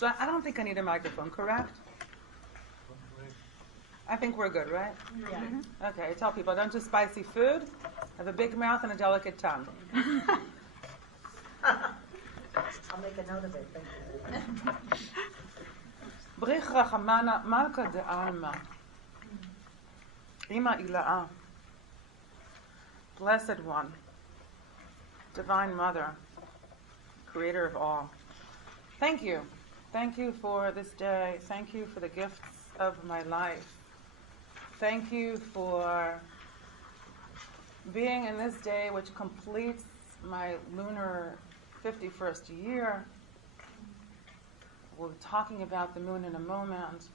So I don't think I need a microphone, correct? I think we're good, right? Yeah. Mm-hmm. Okay, I tell people, don't do spicy food, have a big mouth and a delicate tongue. I'll make a note of it. Thank you. Brich Rachamana Malka de Alma. Ima Ila'a. Blessed One, Divine Mother, Creator of all. Thank you. Thank you for this day. Thank you for the gifts of my life. Thank you for being in this day which completes my lunar 51st year. We're talking about the moon in a moment.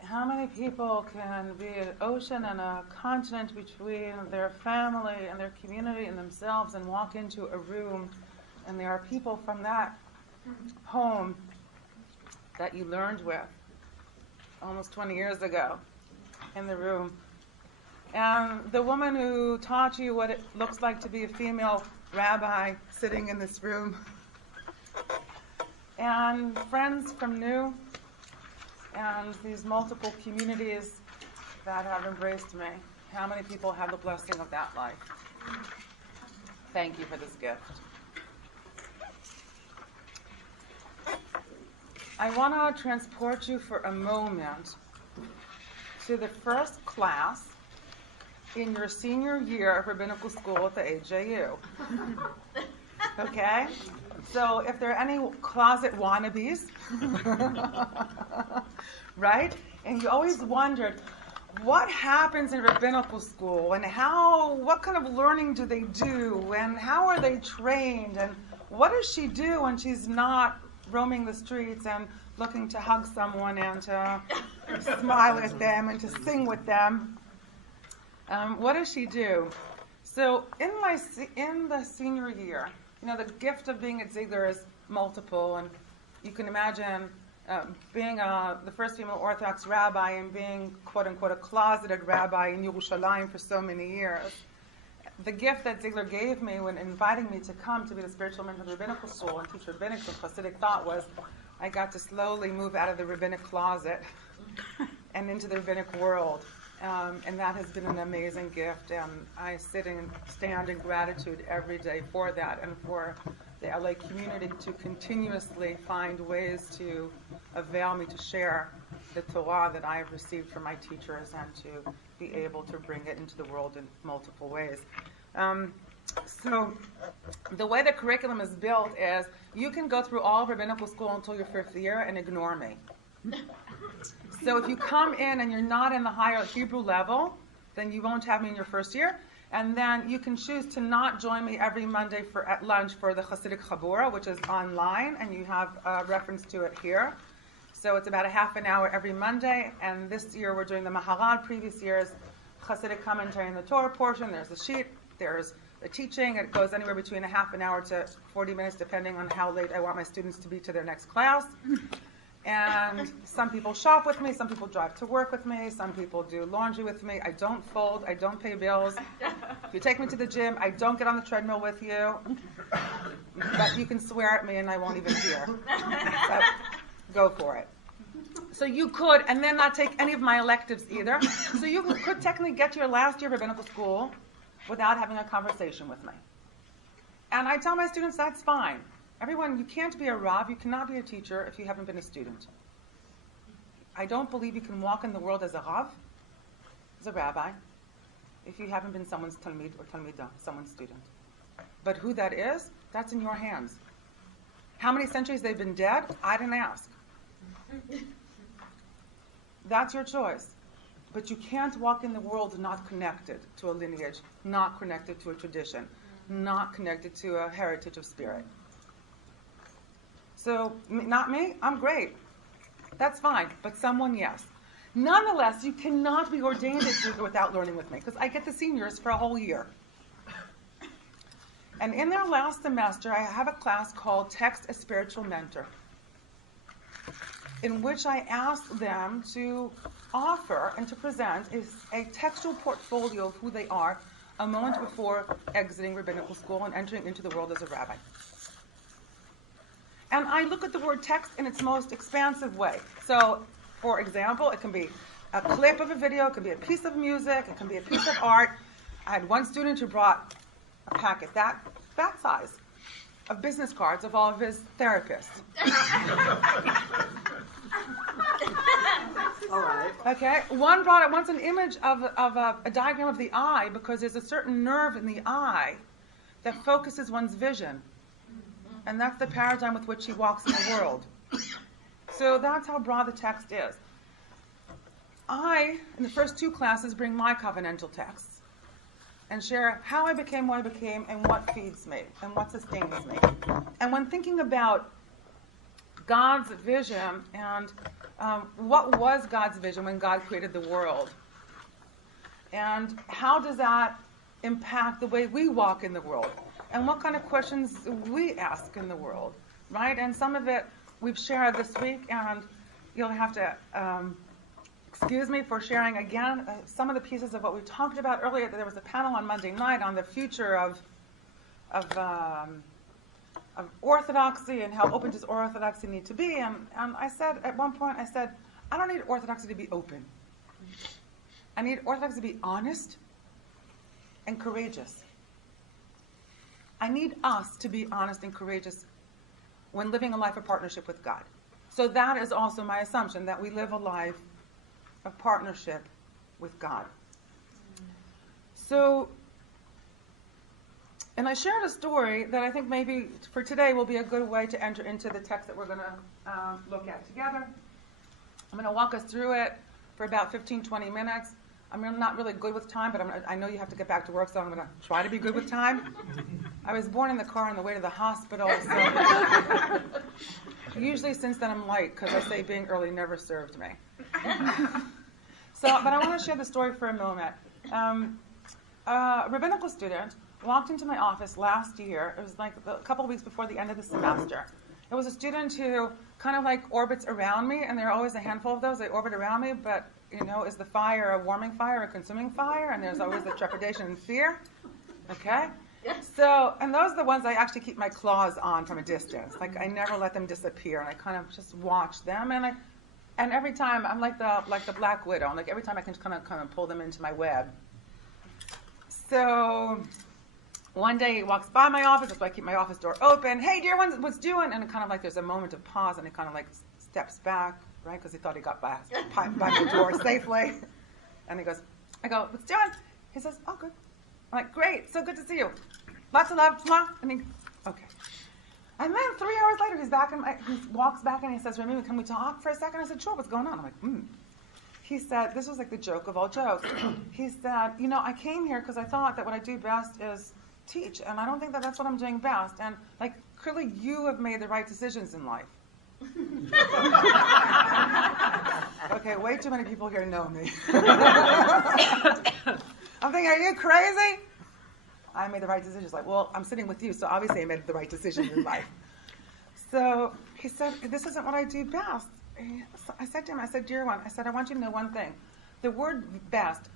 How many people can be an ocean and a continent between their family and their community and themselves and walk into a room and there are people from that home that you learned with almost 20 years ago in the room. And the woman who taught you what it looks like to be a female rabbi sitting in this room. And friends from New, and these multiple communities that have embraced me. How many people have the blessing of that life? Thank you for this gift. I want to transport you for a moment to the first class in your senior year of rabbinical school at the AJU. Okay? So if there are any closet wannabes, right? And you always wondered, what happens in rabbinical school, and what kind of learning do they do, and how are they trained, and what does she do when she's not roaming the streets and looking to hug someone and to smile at them and to sing with them? What does she do? So in the senior year, the gift of being at Ziegler is multiple, and you can imagine being the first female Orthodox rabbi and being, quote-unquote, a closeted rabbi in Yerushalayim for so many years. The gift that Ziegler gave me when inviting me to come to be the spiritual mentor of the rabbinical school and teach Rabbinics and Chassidic thought was I got to slowly move out of the rabbinic closet and into the rabbinic world. And that has been an amazing gift, and I stand in gratitude every day for that and for the LA community to continuously find ways to avail me to share the Torah that I have received from my teachers and to be able to bring it into the world in multiple ways. So the way the curriculum is built is you can go through all of rabbinical school until your 5th year and ignore me. So if you come in and you're not in the higher Hebrew level, then you won't have me in your first year. And then you can choose to not join me every Monday at lunch for the Chassidic Chabura, which is online, and you have a reference to it here. So it's about a half an hour every Monday, and this year we're doing the Maharal. Previous years, Chassidic commentary in the Torah portion. There's a sheet, there's the teaching. It goes anywhere between a half an hour to 40 minutes, depending on how late I want my students to be to their next class. And some people shop with me, some people drive to work with me, some people do laundry with me. I don't fold, I don't pay bills. If you take me to the gym, I don't get on the treadmill with you. But you can swear at me and I won't even hear. But go for it. So you could, and then not take any of my electives either. So you could technically get to your last year of rabbinical school without having a conversation with me. And I tell my students that's fine. Everyone, you can't be a Rav, you cannot be a teacher if you haven't been a student. I don't believe you can walk in the world as a Rav, as a rabbi, if you haven't been someone's Talmid or Talmidah, someone's student. But who that is, that's in your hands. How many centuries they've been dead, I didn't ask. That's your choice. But you can't walk in the world not connected to a lineage, not connected to a tradition, not connected to a heritage of spirit. So, not me, I'm great. That's fine, but someone, yes. Nonetheless, you cannot be ordained as Ziegler without learning with me, because I get the seniors for a whole year. And in their last semester, I have a class called Text as Spiritual Mentor, in which I ask them to offer and to present a textual portfolio of who they are a moment before exiting rabbinical school and entering into the world as a rabbi. And I look at the word text in its most expansive way. So, for example, it can be a clip of a video, it can be a piece of music, it can be a piece of art. I had one student who brought a packet that size of business cards of all of his therapists. All right. Okay, one brought it once an image of a diagram of the eye, because there's a certain nerve in the eye that focuses one's vision. And that's the paradigm with which he walks in the world. So that's how broad the text is. I, in the first 2 classes, bring my covenantal texts and share how I became what I became and what feeds me and what sustains me. And when thinking about God's vision and what was God's vision when God created the world, and how does that impact the way we walk in the world, and what kind of questions we ask in the world, right? And some of it we've shared this week, and you'll have to excuse me for sharing again some of the pieces of what we talked about earlier. There was a panel on Monday night on the future of orthodoxy and how open does orthodoxy need to be. And I said at one point, I don't need orthodoxy to be open. I need orthodoxy to be honest and courageous. I need us to be honest and courageous when living a life of partnership with God. So that is also my assumption, that we live a life of partnership with God. So, and I shared a story that I think maybe for today will be a good way to enter into the text that we're going to look at together. I'm going to walk us through it for about 15, 20 minutes. I'm not really good with time, but I know you have to get back to work, so I'm going to try to be good with time. I was born in the car on the way to the hospital, so usually since then I'm late, because I say being early never served me. But I want to share the story for a moment. A rabbinical student walked into my office last year. It was like a couple of weeks before the end of the semester. It was a student who kind of like orbits around me, and there are always a handful of those. They orbit around me, but is the fire a warming fire or a consuming fire? And there's always the trepidation and fear. Okay? So, and those are the ones I actually keep my claws on from a distance. Like I never let them disappear, and I kind of just watch them. And every time I'm like the Black Widow. Like every time I can kind of pull them into my web. So one day he walks by my office. That's why I keep my office door open. Hey, dear one, what's doing? And it kind of like there's a moment of pause, and he kind of like steps back, right? Because he thought he got by the door safely. And he goes, I go, what's doing? He says, oh, good. I'm like, great, so good to see you. Lots of love, and he, okay. And then 3 hours later, he walks back and he says, Remy, can we talk for a second? I said, sure, what's going on? I'm like, He said, this was like the joke of all jokes. He said, I came here because I thought that what I do best is teach, and I don't think that that's what I'm doing best. And like, clearly you have made the right decisions in life. Okay, way too many people here know me. I'm thinking, are you crazy? I made the right decisions. Like, well, I'm sitting with you, so obviously I made the right decision in life. So he said, this isn't what I do best. I said to him, dear one, I want you to know one thing. The word best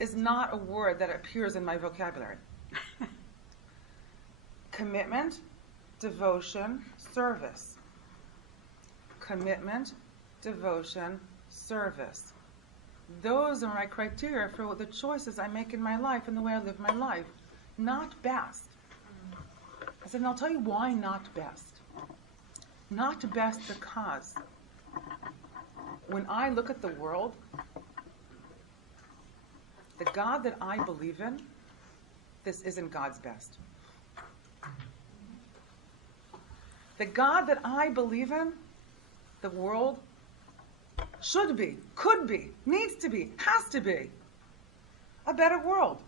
is not a word that appears in my vocabulary. Commitment, devotion, service. Commitment, devotion, service. Those are my criteria for the choices I make in my life and the way I live my life. Not best. I said, and I'll tell you why not best. Not best because when I look at the world, the God that I believe in, this isn't God's best. The God that I believe in, the world should be, could be, needs to be, has to be a better world.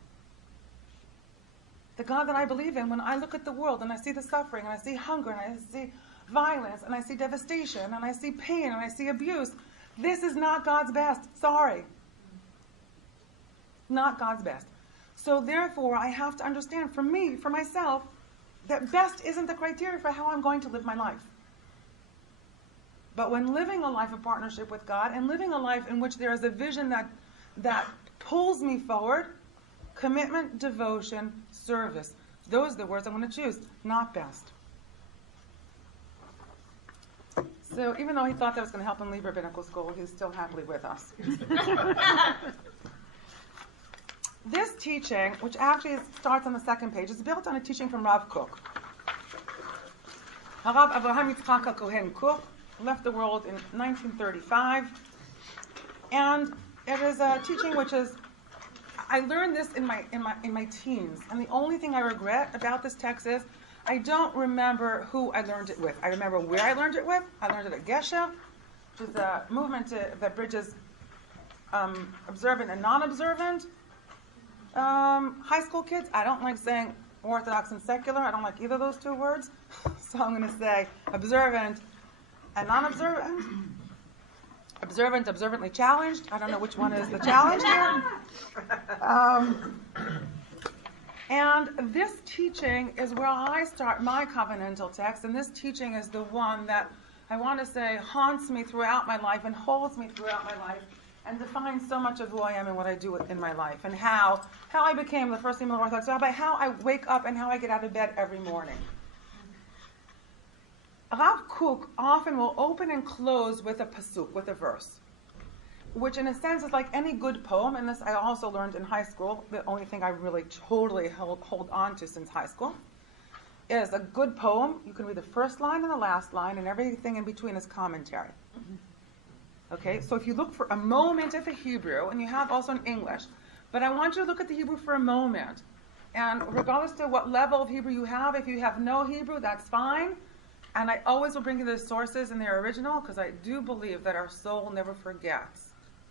The God that I believe in, when I look at the world and I see the suffering and I see hunger and I see violence and I see devastation and I see pain and I see abuse, this is not God's best. Sorry. Not God's best. So therefore, I have to understand for me, for myself, that best isn't the criteria for how I'm going to live my life. But when living a life of partnership with God and living a life in which there is a vision that pulls me forward, commitment, devotion, service. Those are the words I'm going to choose, not best. So even though he thought that was going to help him leave rabbinical school, he's still happily with us. This teaching, which actually starts on the second page, is built on a teaching from Rav Kook. Harav Avraham Yitzchak HaKohen Kook left the world in 1935, and it is a teaching which is, I learned this in my teens, and the only thing I regret about this text is I don't remember who I learned it with. I remember where I learned it with. I learned it at Geshe, which is a movement that bridges observant and non-observant high school kids. I don't like saying Orthodox and secular. I don't like either of those two words. So I'm going to say observant and non-observant. Observant, observantly challenged. I don't know which one is the challenge here. And this teaching is where I start my covenantal text, and this teaching is the one that I want to say haunts me throughout my life and holds me throughout my life and defines so much of who I am and what I do in my life, and how I became the first female Orthodox rabbi, how I wake up and how I get out of bed every morning. Rav Kook often will open and close with a pasuk, with a verse, which in a sense is like any good poem, and this I also learned in high school. The only thing I really totally hold on to since high school is a good poem. You can read the first line and the last line, and everything in between is commentary. Okay, so if you look for a moment at the Hebrew, and you have also in English, but I want you to look at the Hebrew for a moment, and regardless to what level of Hebrew you have, if you have no Hebrew, that's fine. And I always will bring you the sources in their original, because I do believe that our soul never forgets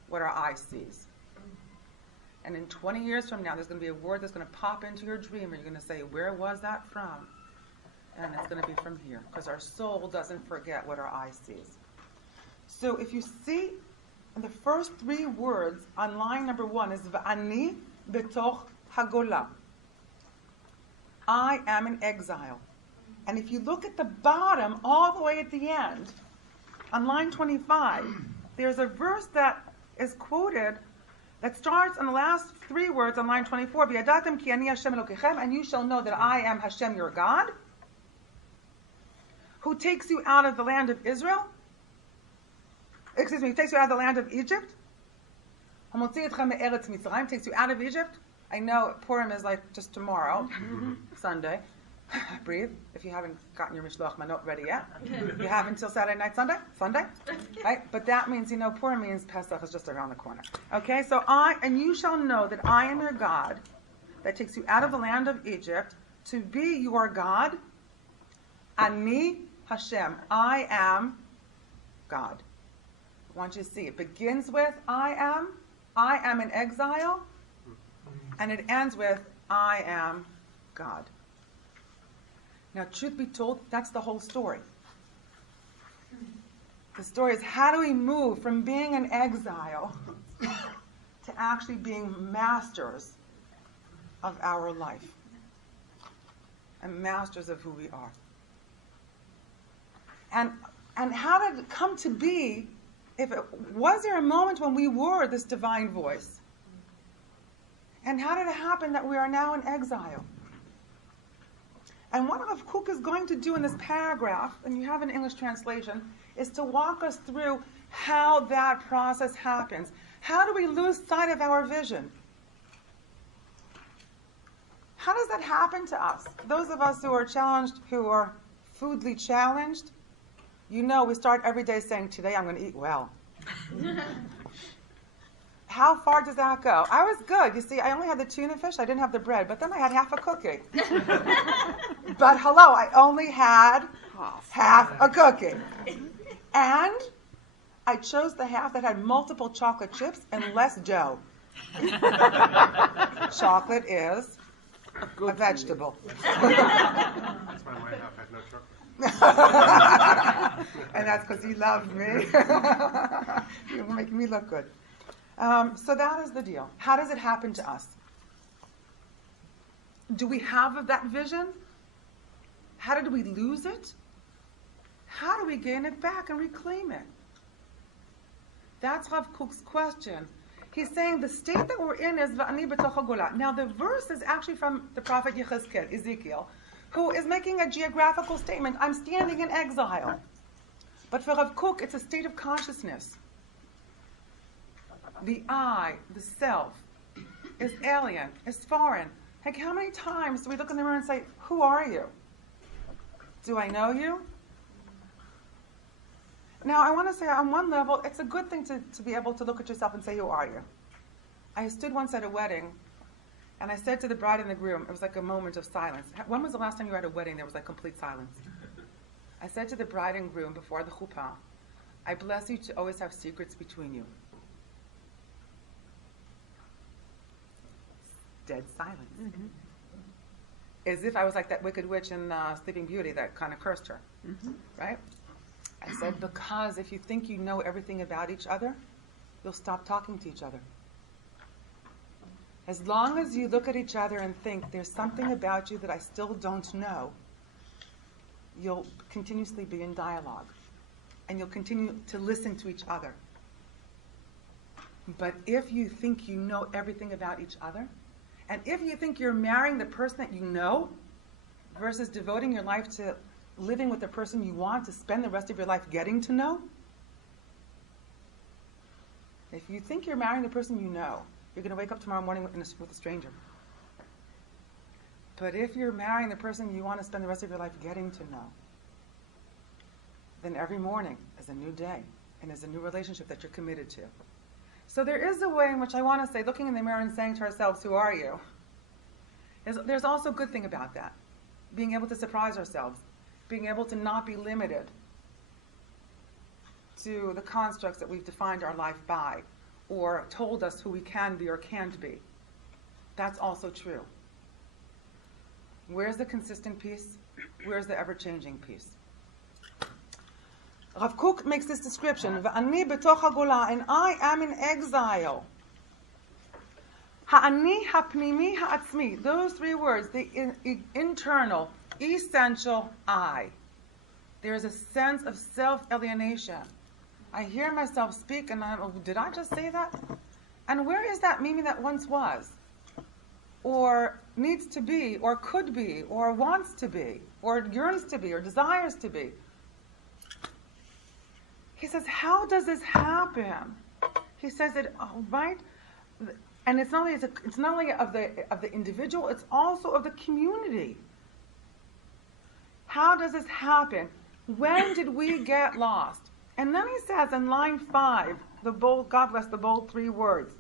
what our eye sees. And in 20 years from now, there's going to be a word that's going to pop into your dream, and you're going to say, where was that from? And it's going to be from here, because our soul doesn't forget what our eye sees. So if you see the first three words on line number 1 is V'ani betoch hagola. I am in exile. And if you look at the bottom, all the way at the end, on line 25, there's a verse that is quoted that starts on the last three words on line 24, V'yadatem ki ani Hashem Elokechem, and you shall know that I am Hashem your God, who takes you out of the land of Israel, who takes you out of the land of Egypt, Hamotzi etchem me'eretz Mitzrayim, takes you out of Egypt. I know Purim is like just tomorrow, Sunday. Breathe. If you haven't gotten your Mishloach Manot ready yet. You have until Saturday night, Sunday? Right? But that means, Purim means Pesach is just around the corner. Okay, so and you shall know that I am your God, that takes you out of the land of Egypt, to be your God. Ani Hashem. I am God. I want you to see. It begins with I am in exile, and it ends with I am God. Now, truth be told, that's the whole story. The story is, how do we move from being in exile to actually being masters of our life and masters of who we are? And how did it come to be? Was there a moment when we were this divine voice? And how did it happen that we are now in exile? And what Rav Kook is going to do in this paragraph, and you have an English translation, is to walk us through how that process happens. How do we lose sight of our vision? How does that happen to us? Those of us who are challenged, who are foodly challenged, we start every day saying, today I'm going to eat well. How far does that go? I was good. You see, I only had the tuna fish. I didn't have the bread. But then I had half a cookie. But hello, I only had half a cookie. And I chose the half that had multiple chocolate chips and less dough. Chocolate is a vegetable. That's why my half had no chocolate. And that's because you love me. You're making me look good. So that is the deal. How does it happen to us? Do we have that vision? How did we lose it? How do we gain it back and reclaim it? That's Rav Kook's question. He's saying the state that we're in is V'ani b'toch hagola. Now the verse is actually from the prophet Ezekiel, who is making a geographical statement. I'm standing in exile. But for Rav Kook, it's a state of consciousness. The I, the self, is alien, is foreign. Like, how many times do we look in the mirror and say, who are you? Do I know you? Now, I want to say, on one level, it's a good thing to be able to look at yourself and say, who are you? I stood once at a wedding, and I said to the bride and the groom, it was like a moment of silence. When was the last time you were at a wedding there was like complete silence? I said to the bride and groom before the chuppah, I bless you to always have secrets between you. Dead silence. Mm-hmm. As if I was like that wicked witch in Sleeping Beauty that kind of cursed her. Mm-hmm. Right? I said, because if you think you know everything about each other, you'll stop talking to each other. As long as you look at each other and think, there's something about you that I still don't know, you'll continuously be in dialogue. And you'll continue to listen to each other. But if you think you know everything about each other, and if you think you're marrying the person that you know, versus devoting your life to living with the person you want to spend the rest of your life getting to know, if you think you're marrying the person you know, you're going to wake up tomorrow morning with a stranger. But if you're marrying the person you want to spend the rest of your life getting to know, then every morning is a new day and is a new relationship that you're committed to. So there is a way in which I want to say, looking in the mirror and saying to ourselves, who are you? There's also a good thing about that. Being able to surprise ourselves. Being able to not be limited to the constructs that we've defined our life by, or told us who we can be or can't be. That's also true. Where's the consistent peace? Where's the ever-changing peace? Rav Kook makes this description, V'ani betoch hagola, and I am in exile. Ha'ani, ha'pnimi, ha'atzmi. Those three words, the internal, essential I. There is a sense of self-alienation. I hear myself speak and I'm, did I just say that? And where is that Mimi that once was? Or needs to be, or could be, or wants to be, or yearns to be, or desires to be? He says, how does this happen? He says it, right? And it's not only of the individual, it's also of the community. How does this happen? When did we get lost? And then he says in line 5, the bold, God bless the bold 3 words.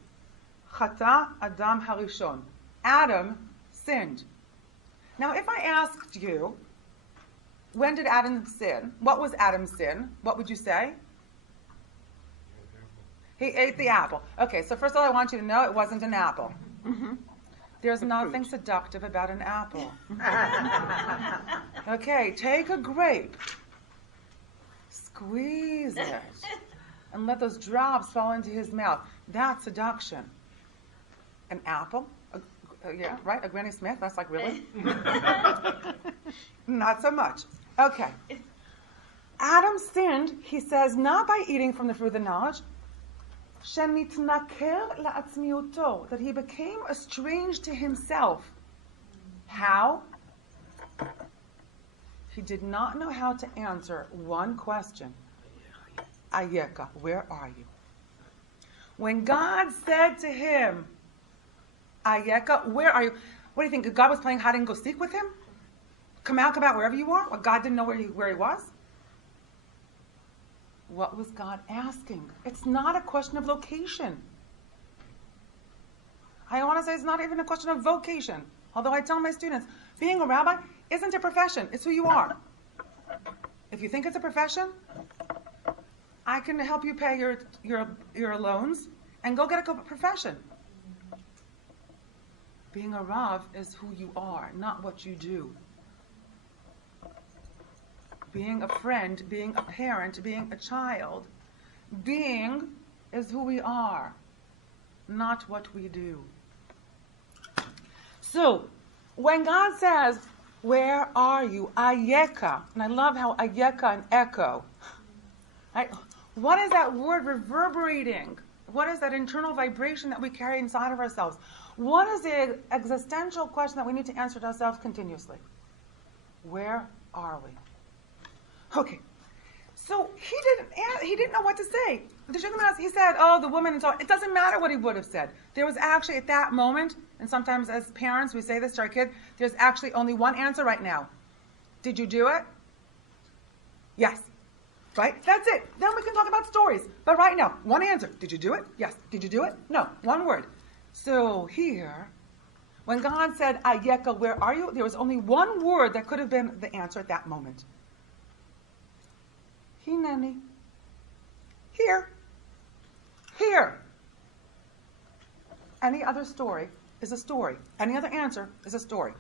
Chata Adam Harishon. Adam sinned. Now if I asked you, when did Adam sin? What was Adam's sin? What would you say? He ate the apple. Okay, so first of all I want you to know it wasn't an apple. Mm-hmm. There's nothing seductive about an apple. Okay, take a grape. Squeeze it. And let those drops fall into his mouth. That's seduction. An apple? Yeah, right? A Granny Smith? That's like, really? Not so much. Okay. Adam sinned, he says, not by eating from the fruit of the knowledge, that he became estranged to himself. How? He did not know how to answer one question. Ayeka, where are you? When God said to him, Ayeka, where are you? What do you think? God was playing hide and go seek with him? Come out wherever you are? Well, God didn't know where he was? What was God asking? It's not a question of location. I want to say it's not even a question of vocation. Although I tell my students, being a rabbi isn't a profession. It's who you are. If you think it's a profession, I can help you pay your loans and go get a profession. Being a Rav is who you are, not what you do. Being a friend, being a parent, being a child. Being is who we are, not what we do. So, when God says, where are you? Ayeka. And I love how ayeka and echo. Right? What is that word reverberating? What is that internal vibration that we carry inside of ourselves? What is the existential question that we need to answer to ourselves continuously? Where are we? Okay. So he didn't know what to say. The Shulchan, he said, oh, the woman, and so it doesn't matter what he would have said. There was actually at that moment, and sometimes as parents we say this to our kids, there's actually only one answer right now. Did you do it? Yes. Right? That's it. Then we can talk about stories. But right now, one answer. Did you do it? Yes. Did you do it? No. One word. So here, when God said, Ayeka, where are you? There was only one word that could have been the answer at that moment. Hineni. Here. Here. Any other story is a story. Any other answer is a story.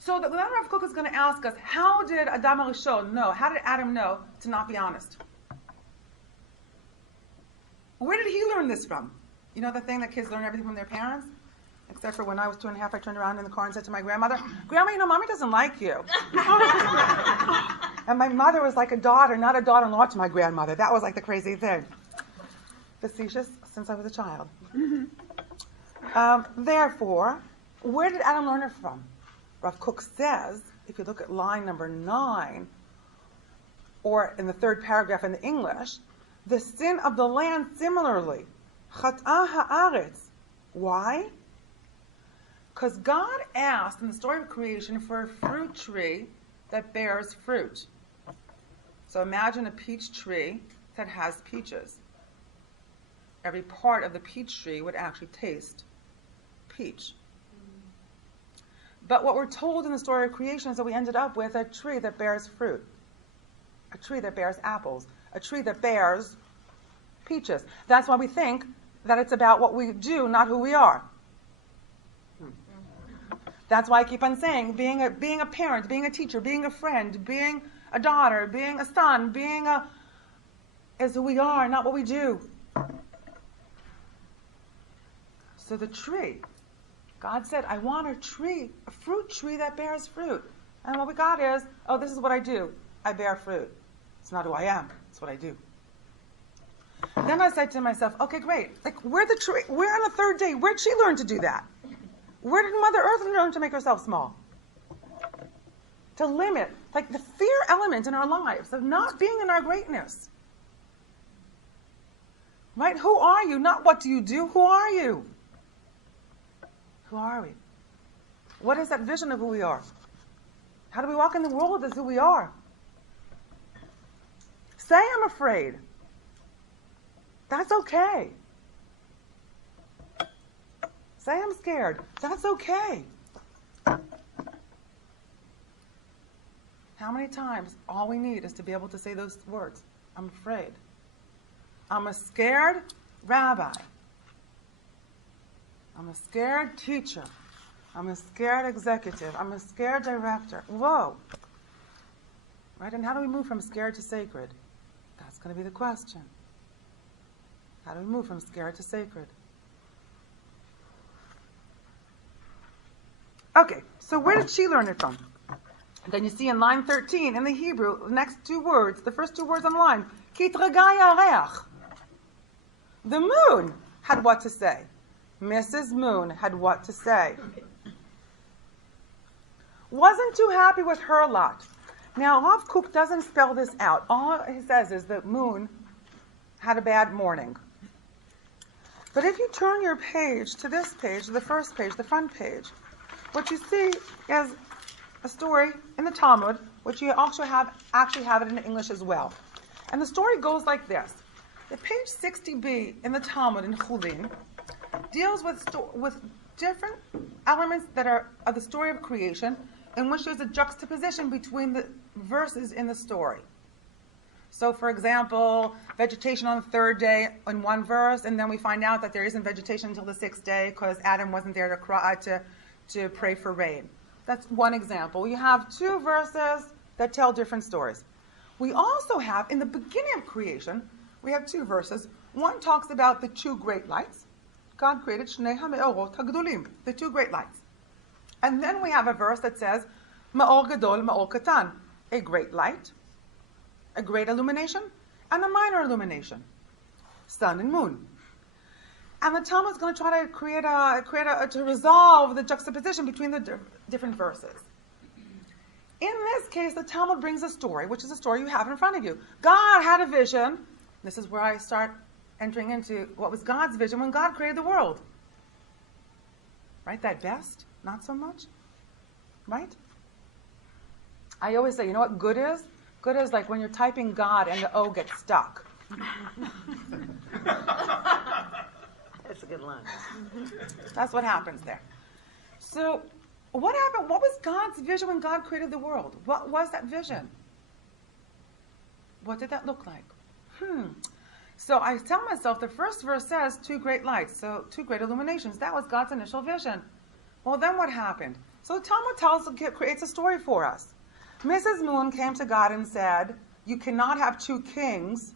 So the Rav Kook is going to ask us, how did Adam HaRishon know? How did Adam know to not be honest? Where did he learn this from? You know the thing that kids learn everything from their parents? Except for when I was 2.5, I turned around in the car and said to my grandmother, Grandma, you know, Mommy doesn't like you. And my mother was like a daughter, not a daughter-in-law to my grandmother. That was like the crazy thing. Facetious since I was a child. Therefore, where did Adam learn it from? Rav Kook says, if you look at line number 9, or in the third paragraph in the English, the sin of the land similarly. Chat'ah ha'aretz. Why? Because God asked in the story of creation for a fruit tree that bears fruit. So imagine a peach tree that has peaches. Every part of the peach tree would actually taste peach. But what we're told in the story of creation is that we ended up with a tree that bears fruit, a tree that bears apples, a tree that bears peaches. That's why we think that it's about what we do, not who we are. That's why I keep on saying being a parent, being a teacher, being a friend, being a daughter, being a son, is who we are, not what we do. So the tree, God said, I want a tree, a fruit tree that bears fruit. And what we got is, oh, this is what I do. I bear fruit. It's not who I am. It's what I do. Then I said to myself, okay, great. Like, where on the third day, where'd she learn to do that? Where did Mother Earth learn to make herself small? To limit, like the fear element in our lives of not being in our greatness. Right? Who are you? Not what do you do? Who are you? Who are we? What is that vision of who we are? How do we walk in the world as who we are? Say I'm afraid. That's okay. Say I'm scared. That's okay. How many times all we need is to be able to say those words? I'm afraid. I'm a scared rabbi. I'm a scared teacher. I'm a scared executive. I'm a scared director. Whoa. Right? And how do we move from scared to sacred? That's going to be the question. How do we move from scared to sacred? Okay, so where did she learn it from? Then you see in line 13 in the Hebrew, the next two words, the first two words on the line, Kitregai Areach. The moon had what to say. Mrs. Moon had what to say. Wasn't too happy with her lot. Now, Rav Kook doesn't spell this out. All he says is that Moon had a bad morning. But if you turn your page to this page, the first page, the front page, what you see is a story in the Talmud, which you also actually have it in English as well. And the story goes like this. The page 60b in the Talmud in Chulin deals with different elements that are of the story of creation, in which there's a juxtaposition between the verses in the story. So, for example, vegetation on the third day in one verse, and then we find out that there isn't vegetation until the sixth day because Adam wasn't there to pray for rain. That's one example. You have two verses that tell different stories. We also have, in the beginning of creation, we have two verses. One talks about the two great lights. God created Shnei HaMe'orot HaGdolim, the two great lights. And then we have a verse that says, Ma'or Gadol, Ma'or Katan, a great light, a great illumination, and a minor illumination, sun and moon. And the Talmud is going to try to to resolve the juxtaposition between the different verses. In this case, the Talmud brings a story, which is a story you have in front of you. God had a vision. This is where I start entering into what was God's vision when God created the world. Right? That best? Not so much? Right? I always say, you know what good is? Good is like when you're typing God and the O gets stuck. That's a good line. That's what happens there. So, what happened? What was God's vision when God created the world? What was that vision? What did that look like? So I tell myself, the first verse says 2 great lights, so 2 great illuminations. That was God's initial vision. Well, then what happened? So the Talmud creates a story for us. Mrs. Moon came to God and said, you cannot have 2 kings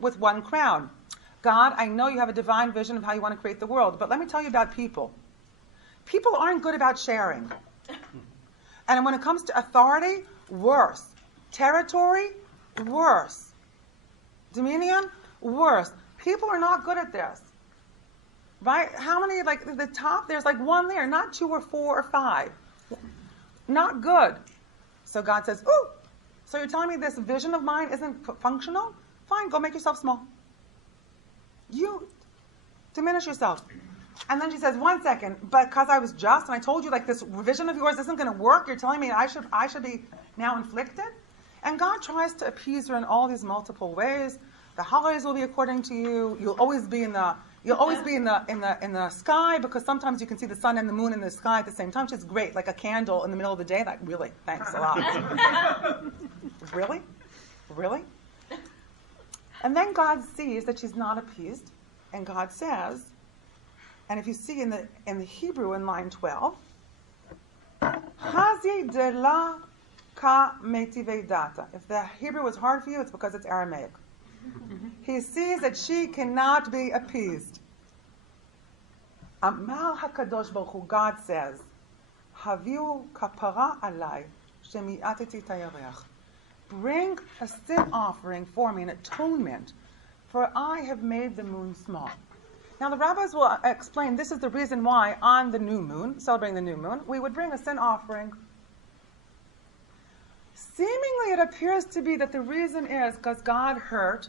with 1 crown. God, I know you have a divine vision of how you want to create the world, but let me tell you about people. People aren't good about sharing. And when it comes to authority, worse. Territory, worse. Dominion, worse. People are not good at this. Right? How many, like the top, there's like 1 there, not 2 or 4 or 5. Not good. So God says, ooh, so you're telling me this vision of mine isn't functional? Fine, go make yourself small. You diminish yourself. And then she says, 1 second, but because I was just, and I told you like this vision of yours isn't going to work, you're telling me I should be now inflicted? And God tries to appease her in all these multiple ways. The holidays will be according to you. You'll always be in the sky, because sometimes you can see the sun and the moon in the sky at the same time. She's great, like a candle in the middle of the day. Like, really, thanks a lot. Really? Really? And then God sees that she's not appeased, and God says, and if you see in the Hebrew in line 12, Hazi de la ka metivei data. If the Hebrew is hard for you, it's because it's Aramaic. He sees that she cannot be appeased. Amar HaKadosh Baruch Hu, God says, Haviu kapara alai shemi'ateti tayareach. Bring a sin offering for me, an atonement, for I have made the moon small. Now the rabbis will explain this is the reason why on the new moon, celebrating the new moon, we would bring a sin offering. Seemingly it appears to be that the reason is because God hurt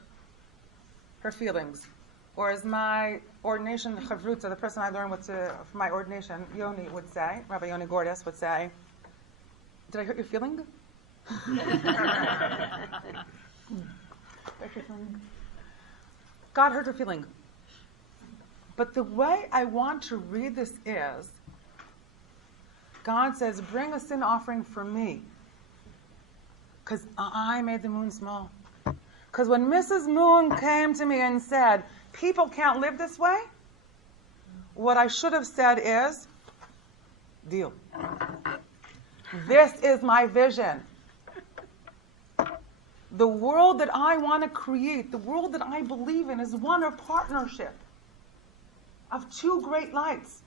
her feelings. Or as my ordination chavruta, the person I learned for my ordination, Yoni would say, Rabbi Yoni Gordas would say, did I hurt your feeling? God hurt her feeling. But the way I want to read this is, God says, bring a sin offering for me. Because I made the moon small. Because when Mrs. Moon came to me and said, people can't live this way, what I should have said is, deal. This is my vision. The world that I want to create, the world that I believe in, is one of partnership, of 2 great lights.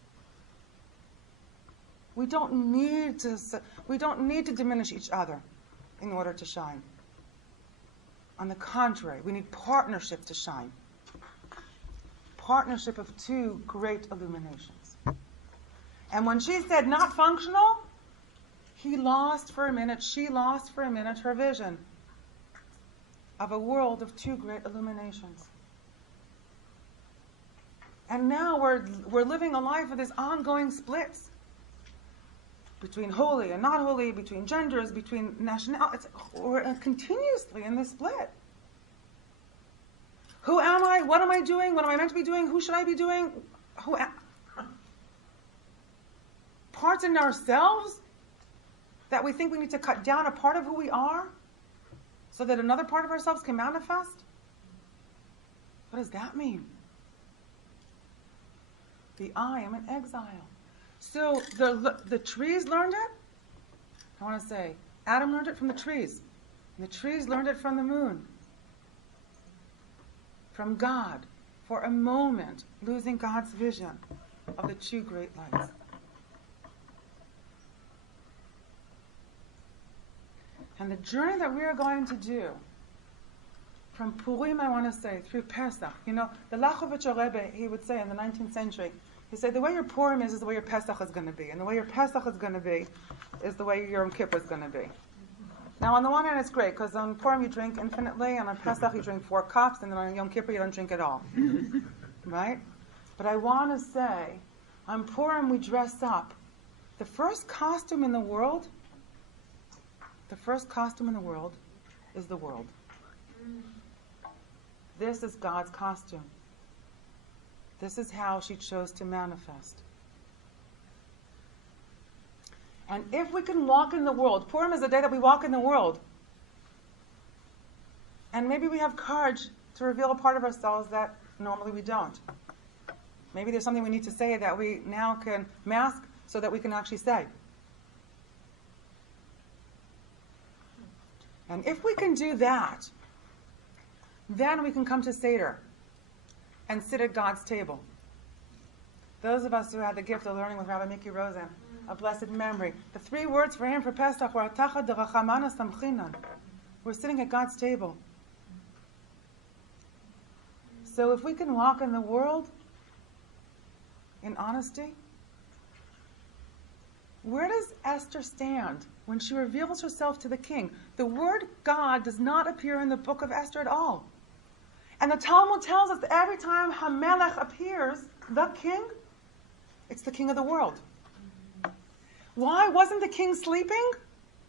We don't need to diminish each other in order to shine. On the contrary, we need partnership to shine. Partnership of 2 great illuminations. And when she said not functional, he lost for a minute, she lost for a minute her vision of a world of 2 great illuminations. And now we're living a life of these ongoing splits between holy and not holy, between genders, between nationalities. We're continuously in this split. Who am I? What am I doing? What am I meant to be doing? Who should I be doing? Parts in ourselves that we think we need to cut down, a part of who we are, so that another part of ourselves can manifest? What does that mean? I am in exile. So the trees learned it. I want to say, Adam learned it from the trees. And the trees learned it from the moon. From God. For a moment, losing God's vision of the 2 great lights. And the journey that we are going to do, from Purim, I want to say, through Pesach. You know, the Lachovitcher Rebbe, he would say in the 19th century, He said, the way your Purim is the way your Pesach is going to be. And the way your Pesach is going to be is the way your Yom Kippur is going to be. Now, on the one hand, it's great, because on Purim you drink infinitely, and on Pesach you drink 4 cups, and then on Yom Kippur you don't drink at all. Right? But I want to say, on Purim we dress up. The first costume in the world is the world. This is God's costume. This is how she chose to manifest. And if we can walk in the world, Purim is the day that we walk in the world. And maybe we have courage to reveal a part of ourselves that normally we don't. Maybe there's something we need to say that we now can mask so that we can actually say. And if we can do that, then we can come to Seder and sit at God's table. Those of us who had the gift of learning with Rabbi Miki Rosen, a blessed memory, the 3 words for him for Pesach were Atacha derachamana samchinan. We're sitting at God's table. So if we can walk in the world in honesty, where does Esther stand when she reveals herself to the king? The word God does not appear in the book of Esther at all. And the Talmud tells us that every time Hamelech appears, the king, it's the king of the world. Why wasn't the king sleeping?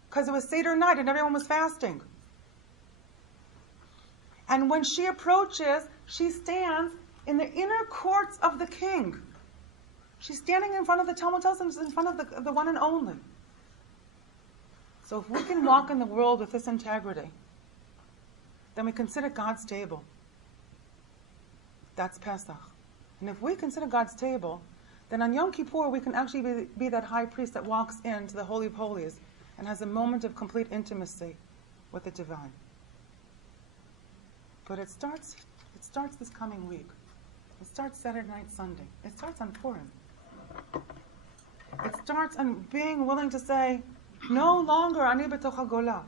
Because it was Seder night and everyone was fasting. And when she approaches, she stands in the inner courts of the king. She's standing in front of the Talmud tells us in front of the one and only. So if we can walk in the world with this integrity, then we consider God's table. That's Pesach. And if we consider God's table, then on Yom Kippur we can actually be that high priest that walks into the Holy of Holies and has a moment of complete intimacy with the divine. But it starts this coming week. It starts Saturday night, Sunday. It starts on Purim. It starts on being willing to say, no longer ani b'toch hagolah.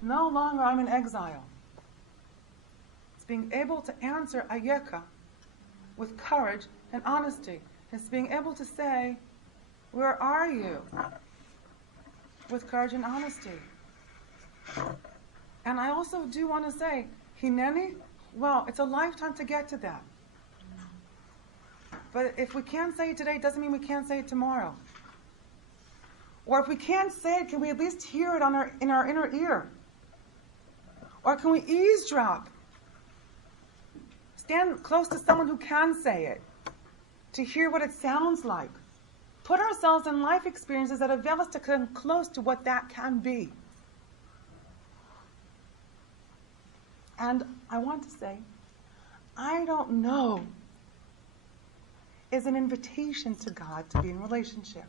No longer I'm in exile. It's being able to answer ayeka with courage and honesty. It's being able to say, where are you? With courage and honesty. And I also do want to say, hineni, well, it's a lifetime to get to that. But if we can't say it today, it doesn't mean we can't say it tomorrow. Or if we can't say it, can we at least hear it in our inner ear? Or can we eavesdrop? Stand close to someone who can say it, to hear what it sounds like. Put ourselves in life experiences that avail us to come close to what that can be. And I want to say, I don't know is an invitation to God to be in relationship.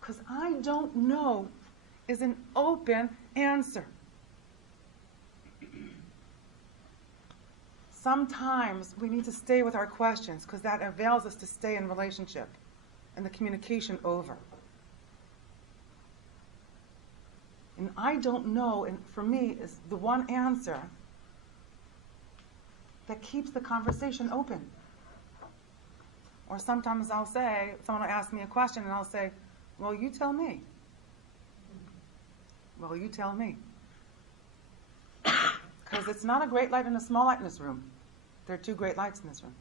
Because I don't know is an open answer. Sometimes we need to stay with our questions because that avails us to stay in relationship and the communication over. And I don't know, and for me, is the one answer that keeps the conversation open. Or sometimes I'll say, someone will ask me a question and I'll say, well, you tell me. Well, you tell me. Because it's not a great light and a small light in this room. There are 2 great lights in this room.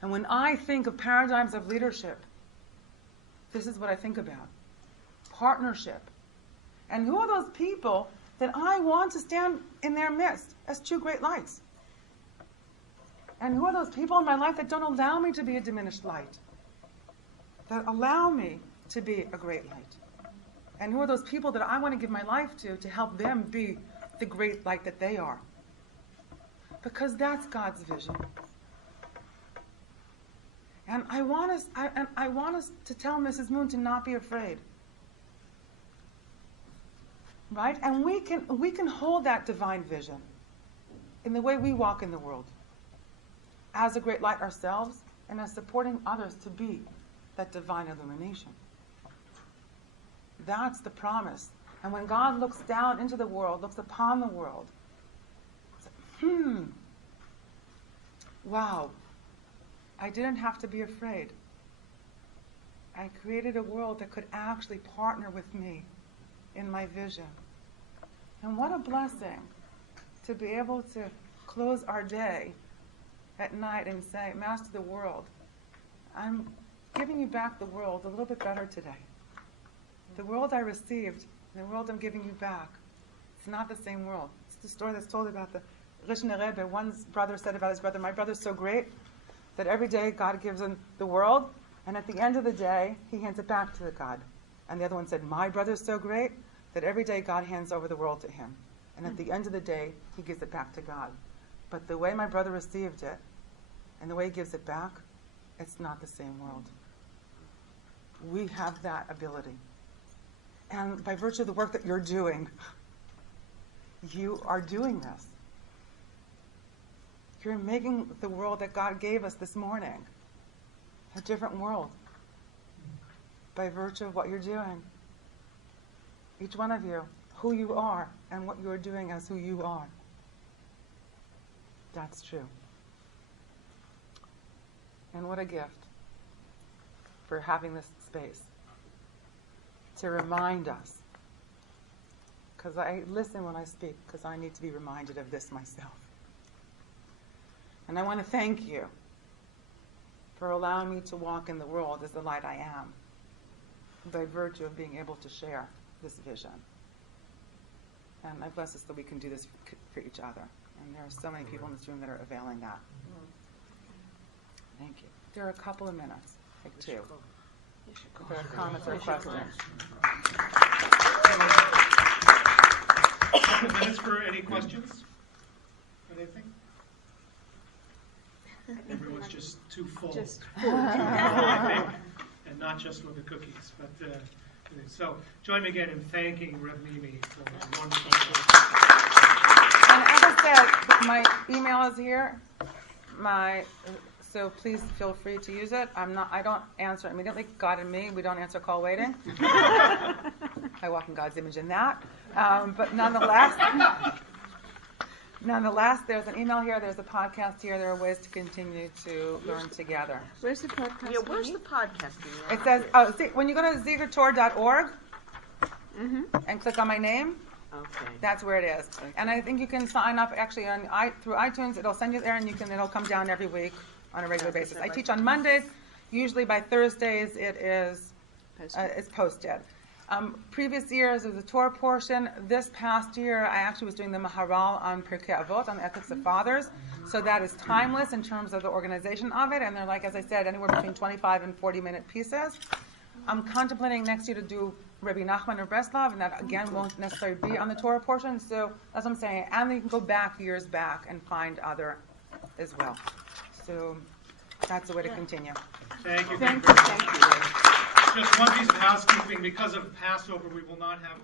And when I think of paradigms of leadership, this is what I think about. Partnership. And who are those people that I want to stand in their midst as 2 great lights? And who are those people in my life that don't allow me to be a diminished light? That allow me to be a great light? And who are those people that I want to give my life to help them be the great light that they are? Because that's God's vision. And I want us to tell Mrs. Moon to not be afraid. Right? And we can hold that divine vision in the way we walk in the world, as a great light ourselves and as supporting others to be that divine illumination. That's the promise. And when God looks down into the world, looks upon the world, it's like, wow, I didn't have to be afraid. I created a world that could actually partner with me in my vision. And what a blessing to be able to close our day at night and say, Master of the world, I'm giving you back the world a little bit better today. The world I received, the world I'm giving you back, it's not the same world. It's the story that's told about the Ruchanit. One brother said about his brother, my brother's so great that every day God gives him the world, and at the end of the day, he hands it back to God. And the other one said, my brother's so great that every day God hands over the world to him. And at the end of the day, he gives it back to God. But the way my brother received it, and the way he gives it back, it's not the same world. We have that ability. And by virtue of the work that you're doing, you are doing this. You're making the world that God gave us this morning a different world by virtue of what you're doing. Each one of you, who you are and what you are doing as who you are. That's true. And what a gift for having this space to remind us. Because I listen when I speak, because I need to be reminded of this myself. And I want to thank you for allowing me to walk in the world as the light I am, by virtue of being able to share this vision. And I bless us that we can do this for each other. And there are so many people in this room that are availing that. Thank you. There are a couple of minutes, like two. If there are comments or questions. A couple of minutes for any questions? Anything? Everyone's just too full. Just full. I think, and not just with the cookies. But so join me again in thanking Reb Mimi for a wonderful work. And as I said, my email is here. So please feel free to use it. I don't answer immediately. God and me, we don't answer call waiting. I walk in God's image in that. But nonetheless, there's an email here, there's a podcast here, there are ways to continue to learn together. Where's the podcast? Yeah, where's the podcast? It says, when you go to zieglertorah.org and click on my name, Okay. that's where it is. Okay. And I think you can sign up actually through iTunes. It'll send you there, and it'll come down every week on a regular basis. I teach on Mondays. Usually by Thursdays it's posted. Previous years there was a Torah portion. This past year I actually was doing the Maharal on Pirkei Avot, on the ethics of fathers. So that is timeless in terms of the organization of it. And they're, like, as I said, anywhere between 25 and 40-minute pieces. I'm contemplating next year to do Rabbi Nachman of Breslov, and that again won't necessarily be on the Torah portion. So that's what I'm saying. And you can go years back and find other as well. So that's the way to continue. Thank you. Thank you. Just one piece of housekeeping. Because of Passover, we will not have